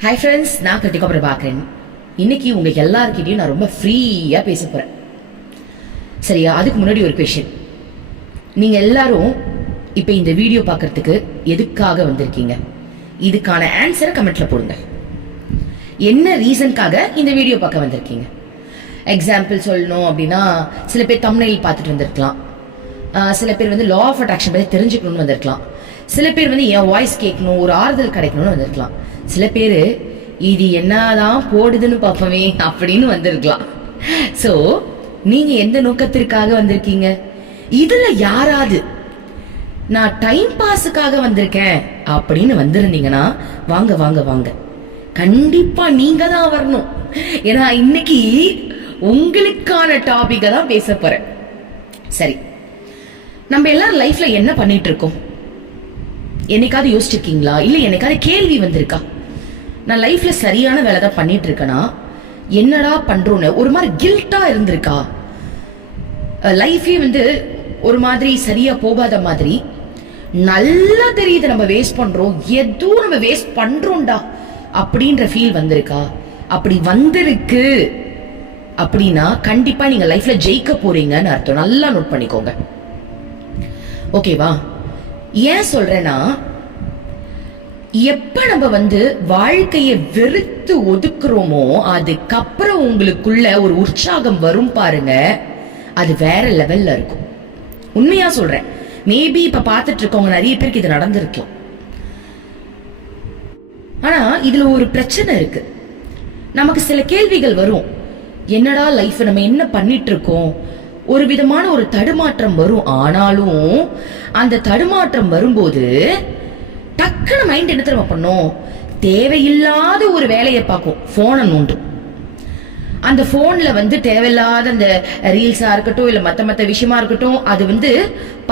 Hi friends, நான் கிருத்திகாப்ரபாகரன். இன்னைக்கு உங்க எல்லாருக்கிட்டையும் நான் ரொம்ப ஃப்ரீயா பேச போறேன். சரியா? அதுக்கு முன்னாடி ஒரு கொஸ்டின். நீங்க எல்லாரும் இப்ப இந்த வீடியோ பார்க்கறதுக்கு எதுக்காக வந்திருக்கீங்க? இதுக்கான ஆன்சரை கமெண்ட்ல போடுங்க. என்ன ரீசனுக்காக இந்த வீடியோ பார்க்க வந்திருக்கீங்க? எக்ஸாம்பிள் சொல்லணும் அப்படின்னா, சில பேர் தம்ப்நெயில் பார்த்துட்டு வந்திருக்கலாம், சில பேர் லா ஆஃப் அட்ராக்ஷன் பற்றி தெரிஞ்சுக்கணும்னு வந்திருக்கலாம், சில பேர் என் வாய்ஸ் கேட்கணும், ஒரு ஆறுதல் கிடைக்கணும்னு வந்திருக்கலாம், சில பேர் இது என்னதான் போடுதுன்னு பார்ப்பவே அப்படின்னு வந்திருக்கலாம். சோ நீங்க எந்த நோக்கத்திற்காக வந்திருக்கீங்க? இதுல யாராவது நான் டைம் பாஸுக்காக வந்திருக்கேன் அப்படின்னு வந்திருந்தீங்கன்னா வாங்க வாங்க வாங்க, கண்டிப்பா நீங்க தான் வரணும். ஏன்னா இன்னைக்கு உங்களுக்கான டாபிக்க தான் பேச போறேன். சரி, நம்ம எல்லாரும் லைஃப்ல என்ன பண்ணிட்டு இருக்கோம்? என்னைக்காவது யோசிச்சிருக்கீங்களா? இல்ல என்னைக்காவது கேள்வி வந்திருக்கா, நான் லைஃப்ல சரியான வேலை தான் பண்ணிட்டு இருக்கேனா, என்னடா பண்றோன்னு ஒரு மாதிரி கில்ட்டா இருந்திருக்கா? லைஃபே ஒரு மாதிரி சரியா போகாத மாதிரி நல்லா தெரியுது நம்ம வேஸ்ட் பண்றோம், எதுவும் நம்ம வேஸ்ட் பண்றோம்டா அப்படின்ற ஃபீல் வந்திருக்கா? அப்படி வந்திருக்கு அப்படின்னா கண்டிப்பா நீங்க லைஃப்ல ஜெயிக்க போறீங்கன்னு அர்த்தம். நல்லா நோட் பண்ணிக்கோங்க. ஓகேவா? ஏன் சொல்றேன்னா, எப்ப நம்ம வாழ்க்கைய வெறுத்து ஒதுக்குறோமோ அதுக்கப்புறம் உங்களுக்குள்ள ஒரு உற்சாகம் வரும் பாருங்க, அது வேற லெவல்ல இருக்கும். உண்மையா சொல்றேன். மேபி இப்ப பாத்துட்டு இருக்கவங்க நிறைய பேருக்கு இது நடந்திருக்கலாம். ஆனா இதுல ஒரு பிரச்சனை இருக்கு. நமக்கு சில கேள்விகள் வரும். என்னடா லைஃப், நம்ம என்ன பண்ணிட்டு இருக்கோம்? ஒரு விதமான ஒரு தடுமாற்றம் வரும். ஆனாலும் அந்த தடுமாற்றம் வரும்போது டக்குனு மைண்ட் என்ன தெரியுமா பண்ணும்? தேவையில்லாத ஒரு வேலையை பார்க்கும், போனை நோண்டும். அந்த போன்ல தேவையில்லாத அந்த ரீல்ஸா இருக்கட்டும், இல்ல மத்த விஷயமா இருக்கட்டும், அது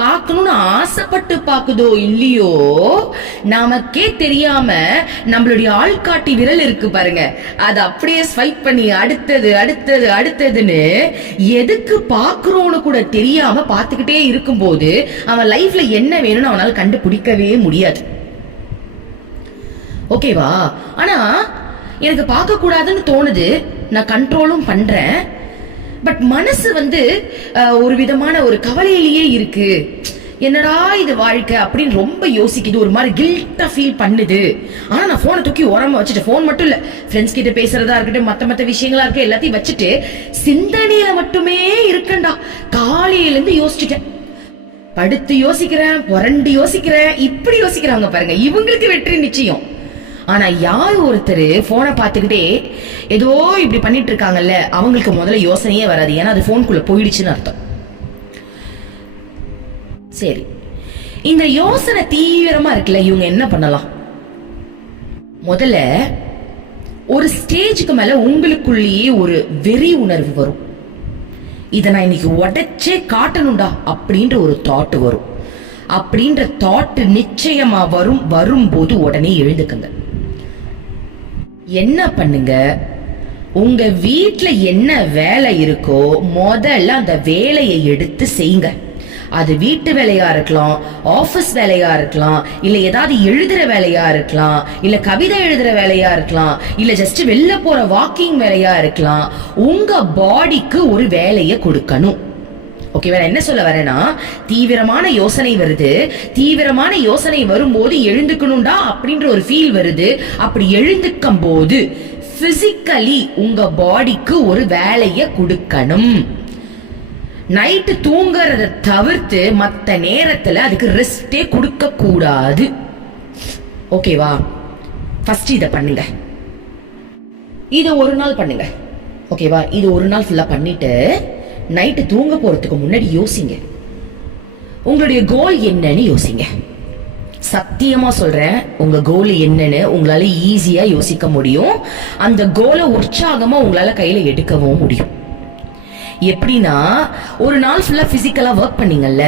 பார்க்கணும்னு ஆசைப்பட்டு பாக்குதோ இல்லையோ, நமக்கே தெரியாம நம்மளுடைய ஆள்காட்டி விரல் இருக்கு பாருங்க, அது அப்படியே ஸ்வைப் பண்ணி அடுத்தது அடுத்தது அடுத்ததுன்னு எதுக்கு பாக்குறோன்னு கூட தெரியாம பாத்துக்கிட்டே இருக்கும்போது அவன் லைஃப்ல என்ன வேணும்னு அவனால கண்டுபிடிக்கவே முடியாது. ஓகேவா? ஆனா எனக்கு பார்க்க கூடாதுன்னு தோணுது, நான் கண்ட்ரோலும் பண்றேன். பட் மனசு ஒரு விதமான ஒரு கவலையிலேயே இருக்கு. என்னடா இது வாழ்க்கை அப்படின்னு ரொம்ப யோசிக்குது, ஒரு மாதிரி கில்ட்டா ஃபீல் பண்ணுது. ஆனா நான் போனை தூக்கி ஓரமா வச்சுட்டு, போன் மட்டும் இல்ல, ஃப்ரெண்ட்ஸ் கிட்ட பேசுறதா இருக்கட்டும், மத்த விஷயங்களா இருக்கு, எல்லாத்தையும் வச்சுட்டு சிந்தனையில மட்டுமே இருக்கண்டா. காலையில இருந்து யோசிச்சுட்டேன், படுத்து யோசிக்கிறேன், புரண்டு யோசிக்கிறேன், இப்படி யோசிக்கிறாங்க பாருங்க, இவங்களுக்கு வெற்றி நிச்சயம். ஆனா யார் ஒருத்தர் போனை பார்த்துக்கிட்டே ஏதோ இப்படி பண்ணிட்டு இருக்காங்கல்ல, அவங்களுக்கு முதல்ல யோசனையே வராது. ஏன்னா அது போனுக்குள்ள போயிடுச்சுன்னு அர்த்தம். சரி, இந்த யோசனை தீவிரமா இருக்குல்ல, இவங்க என்ன பண்ணலாம்? முதல்ல ஒரு ஸ்டேஜுக்கு மேல உங்களுக்குள்ளேயே ஒரு வெறி உணர்வு வரும். இதை நான் இன்னைக்கு உடைச்சே காட்டணும்டா அப்படின்ற ஒரு தாட் வரும். அப்படின்ற தாட் நிச்சயமா வரும்போது உடனே எழுந்துக்குங்க. என்ன பண்ணுங்க? உங்க வீட்டுல என்ன வேலை இருக்கோ முதல்ல அந்த வேலையை எடுத்து செய்யுங்க. அது வீட்டு வேலையா இருக்கலாம், ஆபீஸ் வேலையா இருக்கலாம், இல்ல ஏதாவது எழுதுற வேலையா இருக்கலாம், இல்ல கவிதை எழுதுற வேலையா இருக்கலாம், இல்ல ஜஸ்ட் வெளில போற வாக்கிங் வேலையா இருக்கலாம். உங்க பாடிக்கு ஒரு வேலையை கொடுக்கணும். ஓகேவா? என்ன சொல்ல வரேன்னா, தீவிரமான யோசனை வருது, தீவிரமான யோசனை வரும்போது எழுந்துக்கணும்டா அப்படின்ற ஒரு ஃபீல் வருது. அப்படி எழுந்துக்கும் போது பிசிக்கலி உங்க பாடிக்கு ஒரு வேலையை கொடுக்கணும். நைட்டு தூங்குறத தவிர்த்து மத்த நேரத்துல அதுக்கு ரெஸ்டே கொடுக்க கூடாது. ஓகேவா? ஃபர்ஸ்ட் இத பண்ணுங்க. இது ஒரு நாள் பண்ணுங்க. ஓகேவா? இது ஒரு நாள் ஃபுல்லா பண்ணிட்டு நைட்டு தூங்க போறதுக்கு முன்னாடி யோசிங்க, உங்களுடைய கோல் என்னன்னு யோசிங்க. சத்தியமா சொல்றேன், உங்க கோல் என்னன்னு உங்களால ஈஸியா யோசிக்க முடியும். அந்த கோலை உற்சாகமா உங்களால கையில எடுக்கவும் முடியும். எப்படின்னா, ஒரு நாள் ஃபுல்லா பிசிக்கலா ஒர்க் பண்ணீங்கல்ல,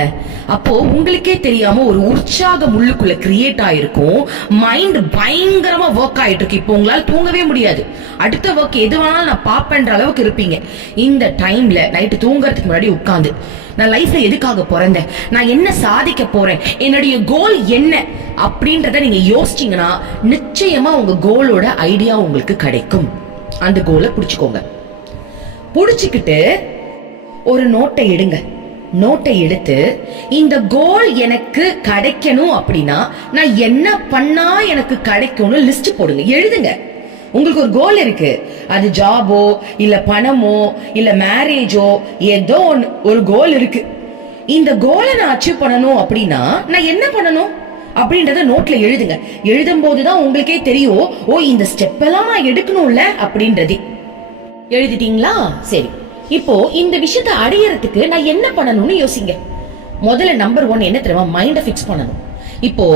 அப்போ உங்களுக்கே தெரியாம ஒரு உற்சாகம் உள்ளுக்குள்ள கிரியேட் ஆயிருக்கும். மைண்ட் பயங்கரமா ஒர்க் ஆயிட்டு இருக்கு. இப்போ உங்களால தூங்கவே முடியாது. அடுத்த ஒர்க் எது வேணாலும் நான் பாப்பேன்ற அளவுக்கு இருப்பீங்க. இந்த டைம்ல நைட்டு தூங்குறதுக்கு முன்னாடி உட்கார்ந்து, நான் லைஃப்ல எதுக்காக பிறந்தேன், நான் என்ன சாதிக்க போறேன், என்னுடைய கோல் என்ன அப்படின்றத நீங்க யோசிச்சீங்கன்னா நிச்சயமா உங்க கோலோட ஐடியா உங்களுக்கு கிடைக்கும். அந்த கோலை புடிச்சுக்கோங்க. புடிச்சுக்கிட்டு ஒரு நோட்டை எடுங்க. நோட்டை எடுத்து, இந்த கோல் எனக்கு கிடைக்கணும் அப்படின்னா நான் என்ன பண்ணா எனக்கு கிடைக்கும்னு லிஸ்ட் போடுங்க, எழுதுங்க. உங்களுக்கு ஒரு கோல் இருக்கு, அது ஜாபோ இல்ல பணமோ இல்ல மேரேஜோ, ஏதோ ஒரு கோல் இருக்கு. இந்த கோலை நான் அச்சீவ் பண்ணணும் அப்படின்னா நான் என்ன பண்ணணும் அப்படின்றத நோட்ல எழுதுங்க. எழுதும் போதுதான் உங்களுக்கே தெரியும், ஓ இந்த ஸ்டெப் எல்லாம் நான் எடுக்கணும்ல அப்படின்றது. எழுதிட்டீங்களா? சரி, இப்போ இந்த விஷயத்தை அடையறதுக்கு நான் என்ன பண்ணணும்னு யோசிங்க. முதல்ல நம்பர் 1 என்ன தெரியுமா, மைண்ட பிக்ஸ் பண்ணணும். இப்போ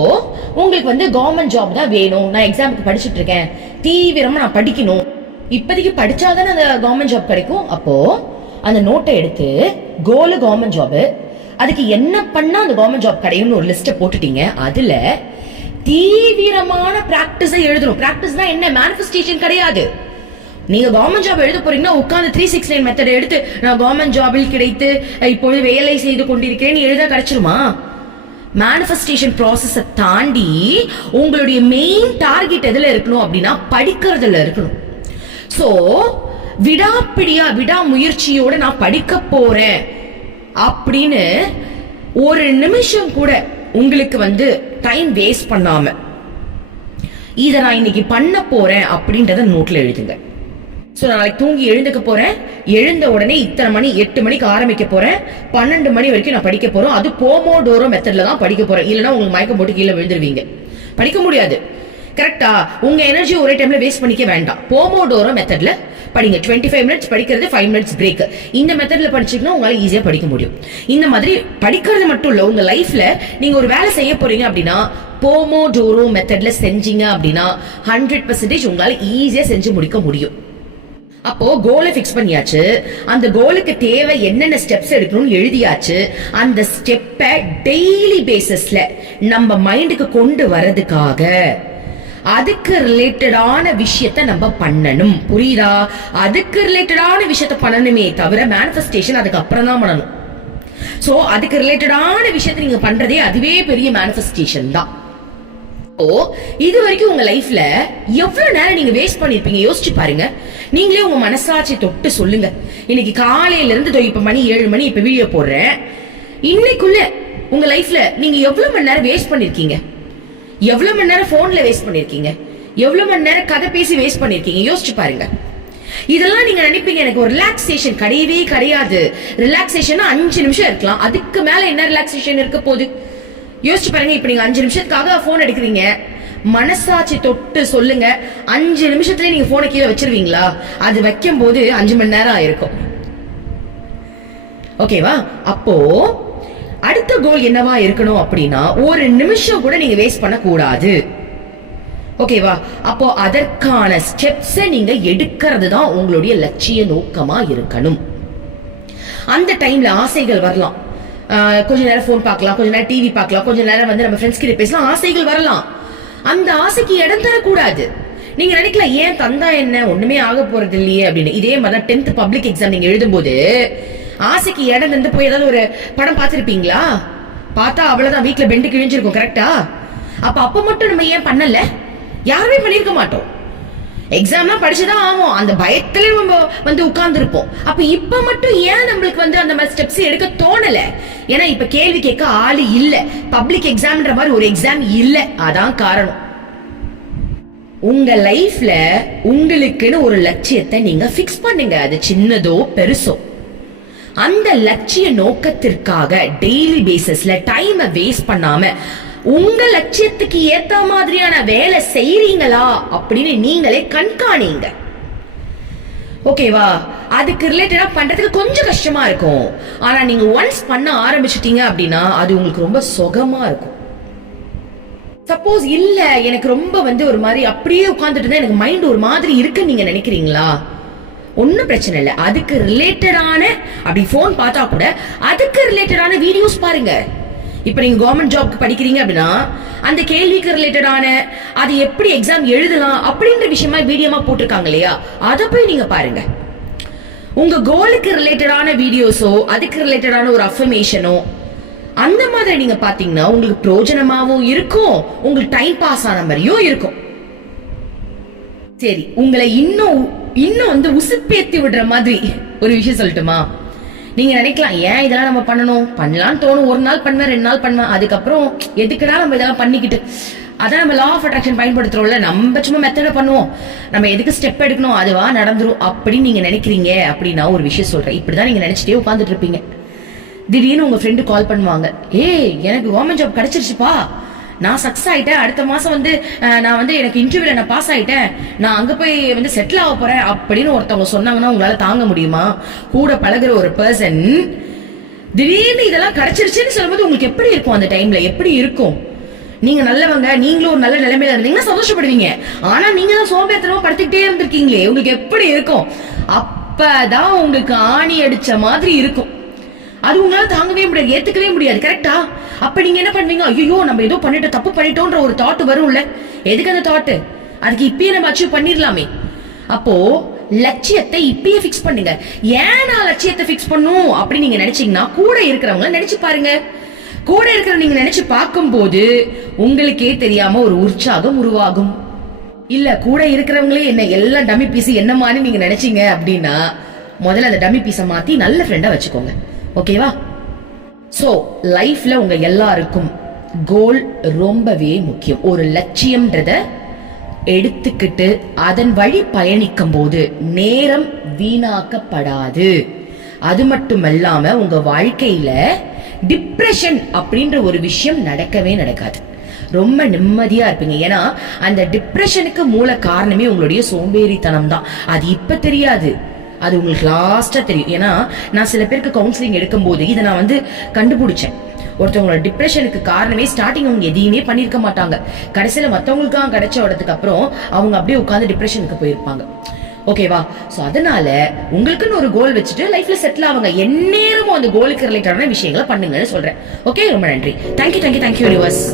உங்களுக்கு கவர்மெண்ட் ஜாப் தான் வேணும், நான் எக்ஸாமுக்கு படிச்சுட்டு இருக்கேன், தீவிரமா நான் படிக்கணும், இப்போதைக்கு படிச்சாதானே அந்த கவர்மெண்ட் ஜாப் கிடைக்கும். அப்போ அந்த நோட்டை எடுத்து கோலு கவர்மெண்ட் ஜாப், அதுக்கு என்ன பண்ணா அந்த கவர்மெண்ட் ஜாப் கிடைக்கும்னு ஒரு லிஸ்ட போட்டுட்டீங்க. அதுல தீவிரமான பிராக்டிஸை எழுதணும். பிராக்டிஸ்னா என்ன, மேனிஃபெஸ்டேஷன் கிடையாது. நீங்க கவர்மெண்ட் ஜாப் எழுத போறீங்கன்னா உட்கார்ந்து 369 மெத்தட் எடுத்து நான் கவர்மெண்ட் ஜாபில் கிடைத்து இப்பொழுது வேலை செய்து கொண்டிருக்கிறேன் எழுத கிடைச்சிருமா? மேனிஃபெஸ்டேஷன் ப்ராசஸை தாண்டி உங்களுடைய மெயின் டார்கெட் எதுல இருக்கணும் அப்படின்னா படிக்கிறதுல இருக்கணும். சோ விடாமுயற்சியோட நான் படிக்க போறேன் அப்படின்னு ஒரு நிமிஷம் கூட உங்களுக்கு டைம் வேஸ்ட் பண்ணாம இத நான் இன்னைக்கு பண்ண போறேன் அப்படின்றத நோட்ல எழுதுங்க. சோ நாளைக்கு தூங்கி எழுந்துக்க போறேன், எழுந்த உடனே இத்தனை மணி 8 மணிக்கு ஆரம்பிக்க போறேன், 12 மணி வரைக்கும் நான் படிக்க போறோம், அது போமோடோரோ மெத்தட்ல தான் படிக்க போறேன். இல்லைன்னா உங்களுக்கு மயக்கம் போட்டு கீழே விழுந்துருவீங்க, படிக்க முடியாது. கரெக்டா? உங்க எனர்ஜி ஒரே டைம்ல வேஸ்ட் பண்ணிக்க வேண்டாம். போமோடோரோ மெத்தட்ல படிங்க. 25 மினிட்ஸ் படிக்கிறது, 5 மினிட்ஸ் பிரேக். இந்த மெத்தட்ல படிச்சீங்கன்னா உங்களால ஈஸியா படிக்க முடியும். இந்த மாதிரி படிக்கிறது மட்டும் இல்ல, உங்க லைஃப்ல நீங்க ஒரு வேலை செய்ய போறீங்க அப்படின்னா போமோடோரோ மெத்தட்ல செஞ்சீங்க அப்படின்னா 100% உங்களால ஈஸியா செஞ்சு முடிக்க முடியும். அப்போ கோலை பிக்ஸ் பண்ணியாச்சு, அந்த கோலுக்கு தேவை என்னென்ன ஸ்டெப்ஸ் எடுக்கணும்னு எழுதியாச்சு. அந்த ஸ்டெப்பை டெய்லி பேசிஸ்ல நம்ம மைண்டுக்கு கொண்டு வரதுக்காக அதுக்கு ரிலேட்டடான விஷயத்த நம்ம பண்ணணும். புரியுதா? அதுக்கு ரிலேட்டடான விஷயத்த பண்ணணுமே தவிர மேனிஃபெஸ்டேஷன் அதுக்கு அப்புறம் தான் பண்ணணும். சோ அதுக்கு ரிலேட்டடான விஷயத்த நீங்க பண்றதே அதுவே பெரிய மேனிஃபெஸ்டேஷன் தான். இது வரைக்கும் உங்க லைஃப்ல எவ்வளவு நேரம் நீங்க வேஸ்ட் பண்ணிருப்பீங்க யோசிச்சு பாருங்க. நீங்களே உங்க மனசாட்சி தொட்டு சொல்லுங்க. இன்னைக்கு காலையில இருந்து இப்ப மணி 7 மணி இப்ப வீடியோ போடுறேன், இன்னைக்குள்ள உங்க லைஃப்ல நீங்க எவ்வளவு மணி நேரம் வேஸ்ட் பண்ணிருக்கீங்க? எவ்வளவு மணி நேரம் போன்ல வேஸ்ட் பண்ணிருக்கீங்க? எவ்வளவு மணி நேரம் கதை பேசி வேஸ்ட் பண்ணிருக்கீங்க? யோசிச்சு பாருங்க. இதெல்லாம் நீங்க நினைப்பீங்க எனக்கு ஒரு ரிலாக்ஸேஷன் கிடையவே கிடையாது, ரிலாக்ஸேஷன் 5 நிமிஷம் இருக்கலாம், அதுக்கு மேல என்ன ரிலாக்ஸேஷன் இருக்க போகுது? யோசிச்சு பாருங்க. இப்ப நீங்க 5 நிமிஷத்துக்காக போன் எடுக்கிறீங்க, மனசாட்சி தொட்டு சொல்லுங்க, 5 நிமிஷத்துல நீங்க போனை கீழே வச்சிருவீங்களா? அது வைக்கும் போது 5 மணி நேரம் ஆயிருக்கும். ஓகேவா? அப்போ அடுத்த கோல் என்னவா இருக்கணும் அப்படின்னா ஒரு நிமிஷம் கூட நீங்க வேஸ்ட் பண்ண கூடாது. ஓகேவா? அப்போ அதற்கான ஸ்டெப்ஸ் நீங்க எடுக்கிறது தான் உங்களுடைய லட்சிய நோக்கமா இருக்கணும். அந்த டைம்ல ஆசைகள் வரலாம், கொஞ்ச நேரம் போன் பார்க்கலாம், கொஞ்ச நேரம் டிவி பார்க்கலாம், கொஞ்ச நேரம் நம்ம ஃப்ரெண்ட்ஸ் கிட்ட பேசலாம், ஆசைகள் வரலாம். அந்த ஆசைக்கு இடம் தரக்கூடாது. நீங்க நினைக்கலாம் ஏன் தந்தா என்ன, ஒண்ணுமே ஆக போறது இல்லையே அப்படின்னு. இதே மாதிரி 10th பப்ளிக் எக்ஸாம் நீங்க எழுதும் போது ஆசைக்கு இடம் தந்து போய் ஏதாவது ஒரு படம் பார்த்திருப்பீங்களா? பார்த்தா அவ்வளவுதான், வீட்டுல பெண்டு கிழிஞ்சிருக்கும். கரெக்டா? அப்ப மட்டும் நம்ம ஏன் பண்ணல? யாருமே பண்ணிருக்க மாட்டோம். எக்ஸாம்லாம் படிச்சுதான் ஆகும், அந்த பயத்துல நம்ம உட்கார்ந்து இருப்போம். அப்ப இப்ப மட்டும் ஏன் நம்மளுக்கு அந்த மாதிரி ஸ்டெப்ஸ் எடுக்க தோணல? ஏன்னா இப்ப கேள்வி கேட்க ஆளு இல்ல, பப்ளிக் எக்ஸாம்ன்ற மாதிரி ஒரு எக்ஸாம் இல்ல. அதான் காரணம். உங்க லைஃப்ல உங்களுக்குன்னு ஒரு லட்சியத்தை நீங்க பிக்ஸ் பண்ணுங்க, அது சின்னதோ பெருசோ. அந்த லட்சிய நோக்கத்திற்காக டெய்லி பேசிஸ்ல டைமை வேஸ்ட் பண்ணாம உங்க லட்சியத்துக்கு ஏத்த மாதிரியான வேலை செய்றீங்களா அப்படின்னு நீங்களே கண்காணிங்க. ஓகேவா? அதுக்கு ரிலேட்டடா பண்றதுக்கு கொஞ்சம் கஷ்டமா இருக்கும், ஆனா நீங்க ஒன்ஸ் பண்ண ஆரம்பிச்சிட்டீங்க அப்படின்னா அது உங்களுக்கு ரொம்ப சுகமா இருக்கும். சப்போஸ் இல்ல எனக்கு ரொம்ப ஒரு மாதிரி அப்படியே உட்கார்ந்துட்டு இருந்தா எனக்கு மைண்ட் ஒரு மாதிரி இருக்குன்னு நீங்க நினைக்கிறீங்களா? ஒன்னும் பிரச்சனை இல்லை. அதுக்கு ரிலேட்டடான அப்படி போன் பார்த்தா கூட அதுக்கு ரிலேட்டடான வீடியோஸ் பாருங்க. இப்ப நீங்க கவர்மெண்ட் ஜாப்க்கு படிக்கிறீங்க அப்படின்னா அந்த கேள்விக்கு ரிலேட்டடான அது எப்படி எக்ஸாம் எழுதலாம் அப்படின்ற விஷயமா வீடியோமா போட்டிருக்காங்க இல்லையா, அதை போய் நீங்க பாருங்க. உங்க கோலுக்கு ரிலேட்டடான வீடியோஸோ அதுக்கு ரிலேட்டடான ஒரு அஃபர்மேஷனோ அந்த மாதிரி நீங்க பாத்தீங்கன்னா உங்களுக்கு பிரயோஜனமாவும் இருக்கும், உங்களுக்கு டைம் பாஸ் ஆன மாதிரியும் இருக்கும். சரி, உங்களை இன்னும் உசுப்பேத்தி விடுற மாதிரி ஒரு விஷயம் சொல்லட்டுமா? நீங்க நினைக்கலாம், ஏன் இதெல்லாம் நம்ம பண்ணலாம்னு தோணும். ஒரு நாள் பண்ணுவேன், 2 நாள் பண்ணுவேன், அதுக்கப்புறம் எதுக்குடா நம்ம இதெல்லாம் பண்ணிக்கிட்டு, அதான் நம்ம லா ஆஃப் அட்ராக்ஷன் பயன்படுத்துறோம்ல, நம்ம சும்மா மெத்தட பண்ணுவோம், நம்ம எதுக்கு ஸ்டெப் எடுக்கணும், அதுவா நடந்துரும் அப்படின்னு நீங்க நினைக்கிறீங்க. அப்படின்னா ஒரு விஷயம் சொல்றேன், இப்படிதான் நீங்க நினைச்சிட்டே உட்காந்துட்டு இருப்பீங்க. திடீர்னு உங்க ஃப்ரெண்டு கால் பண்ணுவாங்க, எனக்கு கவர்மெண்ட் ஜாப் கிடைச்சிருச்சுப்பா, நான் சக்சஸ் ஆயிட்டேன், அடுத்த மாசம் நான் எனக்கு இன்டர்வியூல நான் பாஸ் ஆயிட்டேன், நான் அங்க போய் செட்டில் ஆக போறேன் அப்படின்னு ஒருத்தவங்க சொன்னாங்கன்னா உங்களால தாங்க முடியுமா? கூட பழகுற ஒரு பர்சன் திடீர்னு இதெல்லாம் கிடைச்சிருச்சுன்னு சொல்லும்போது உங்களுக்கு எப்படி இருக்கும்? அந்த டைம்ல எப்படி இருக்கும்? நீங்க நல்லவங்க, நீங்களும் ஒரு நல்ல நிலைமையில இருந்தீங்கன்னா சந்தோஷப்படுவீங்க. ஆனா நீங்க தான் சோம்பேறித்தனமா படுத்துக்கிட்டே இருந்திருக்கீங்களே, உங்களுக்கு எப்படி இருக்கும்? அப்பதான் உங்களுக்கு ஆணி அடிச்ச மாதிரி இருக்கும். அது உங்களால தாங்கவே முடியாது, ஏத்துக்கவே முடியாது. கரெக்டா? அப்ப நீங்க என்ன பண்ணுவீங்க? ஐயோ, நம்ம ஏதோ பண்ணிட்டோம், தப்பு பண்ணிட்டோம்ன்ற ஒரு தாட் வரும்ல. எதுக்கு அந்த தாட்? அதுக்கு இப்பயே நம்ம அச்சீவ் பண்ணிடலாமே. அப்போ லட்சியத்தை இப்பயே பிக்ஸ் பண்ணுங்க. ஏன் நான் லட்சியத்தை பிக்ஸ் பண்ணும் அப்படி நீங்க நினைச்சீங்கன்னா கூட இருக்கிறவங்க நினைச்சு பாருங்க. கூட இருக்கிற நீங்க நினைச்சு பார்க்கும் போது உங்களுக்கே தெரியாம ஒரு உற்சாகம் உருவாகும். இல்ல கூட இருக்கிறவங்களே என்ன எல்லாம் டம்மி பீஸ் என்ன மாதிரி நீங்க நினைச்சீங்க அப்படின்னா முதல்ல அந்த டம்மி பீஸை மாத்தி நல்ல ஃப்ரெண்டா வச்சுக்கோங்க. ஓகேவா? சோ லைஃப்ல உங்க எல்லாருக்கும் கோல் ரொம்பவே முக்கியம். ஒரு லட்சியம்ன்றத எடுத்துக்கிட்டு அதன் வழி பயணிக்கும் போது நேரம் வீணாக்கப்படாது. அது மட்டுமல்லாம உங்க வாழ்க்கையில டிப்ரெஷன் அப்படின்ற ஒரு விஷயம் நடக்கவே நடக்காது. ரொம்ப நிம்மதியா இருப்பீங்க. ஏன்னா அந்த டிப்ரெஷனுக்கு மூல காரணமே உங்களுடைய சோம்பேறித்தனம் தான். அது இப்ப தெரியாது, அது உங்களுக்கு லாஸ்டா தெரியும். ஏன்னா நான் சில பேருக்கு கவுன்சிலிங் எடுக்கும் போது இதை நான் கண்டுபிடிச்சேன். ஒருத்தவங்களோட டிப்ரெஷனுக்கு காரணமே ஸ்டார்டிங் அவங்க எதையுமே பண்ணிருக்க மாட்டாங்க, கடைசியில மத்தவங்களுக்காக கிடைச்ச இடத்துக்கு அப்புறம் அவங்க அப்படியே உட்கார்ந்து டிப்ரெஷனுக்கு போயிருப்பாங்க. ஓகேவா? சோ அதனால உங்களுக்குன்னு ஒரு கோல் வச்சுட்டு லைஃப்ல செட்டில் ஆகுங்க. எந்நேரமும் அந்த கோலுக்கு ரிலேட்டடான விஷயங்களை பண்ணுங்கன்னு சொல்றேன். ஓகே, ரொம்ப நன்றி. Thank you universe.